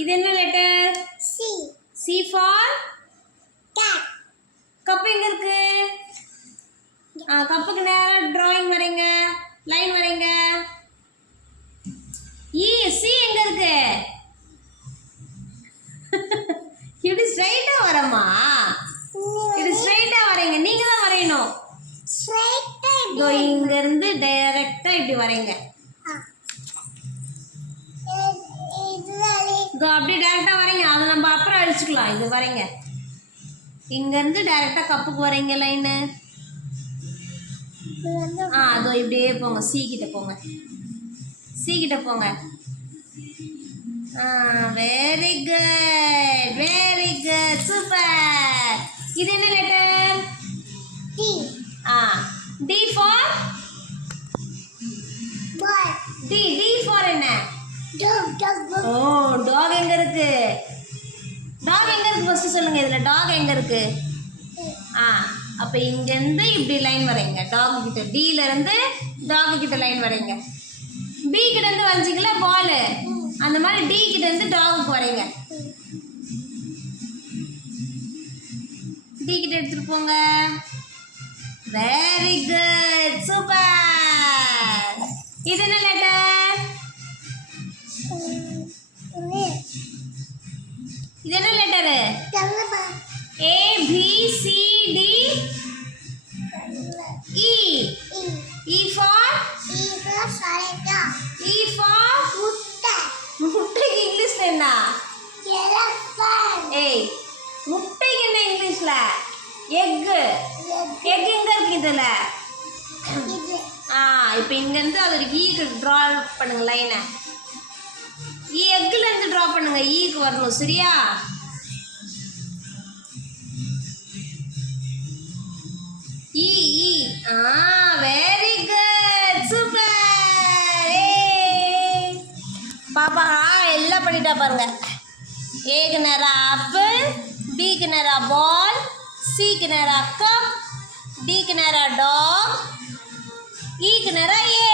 இது என்ன letter? C. C for Cat. Cup எங்க இருக்கு? கப்புக்கு நேரா டிராயிங் வரைங்க, லைன் வரைங்க. சி எங்க இருக்கு? இப்படி ஸ்ட்ரைட்டா வரமா? இது ஸ்ட்ரைட்டா வரைங்க, நீங்க தான் வரையணும். Straight-ஆ இதோ இங்க இருந்து டைரக்டா இப்படி வரைங்க. இதோ அப்படியே டைரக்டா வரைங்க, அதை நம்ம அப்புறம் அழிச்சுக்கலாம். இது வரைங்க, இங்க இருந்து டைரக்டா கப்புக்கு வரைங்க லைனு. அதோ இப்படியே போங்க, சி கிட்ட போங்க, சி கிட்ட போங்க. Very good, very good, super. இது என்ன letter? D. D for Ball. D. D for என்ன? Dog. ஓ, டாக் எங்க இருக்கு? டாக் எங்க இருக்கு ஃபர்ஸ்ட் சொல்லுங்க. இதுல டாக் எங்க இருக்கு? அப்ப இங்க இருந்து இப்படி லைன் வரைங்க. டாக் கிட்ட, டில இருந்து டாக் கிட்ட லைன் வரைங்க. பி கிட்ட இருந்து வரைஞ்சிக்கல பால், அந்த மாதிரி டி கிட்ட இருந்து டாகுக்கு வரைங்க. டி கிட்ட எடுத்துட்டு போங்க. Very good, super. இது என்ன லெட்டர்? இது என்ன letter? A B C D E. E for E for முட்டை. முட்டைக்கு இங்கிலீஷ்ல என்ன? Elephant. ஏய், முட்டைக்கு என்ன இங்கிலீஷ்ல? எக். எக் எங்க இருக்கு இதுல? இது. இப்போ இங்க இருந்து அது ஒரு ஈக்கு டிரா பண்ணுங்க லைனை. எக்ல இருந்து டிரா பண்ணுங்க, ஈக்கு வரணும். சரியா? இ இ. Very good, super. பாப்பா எல்லாம் பண்ணிட்டா பாருங்க. ஏக்கு நேரா ஆப்பிள், பிக்கு நேரா பால், சிக்கு நேரா கப், டிக்கு நேரா டாக், ஈக்கு நேரா ஏ.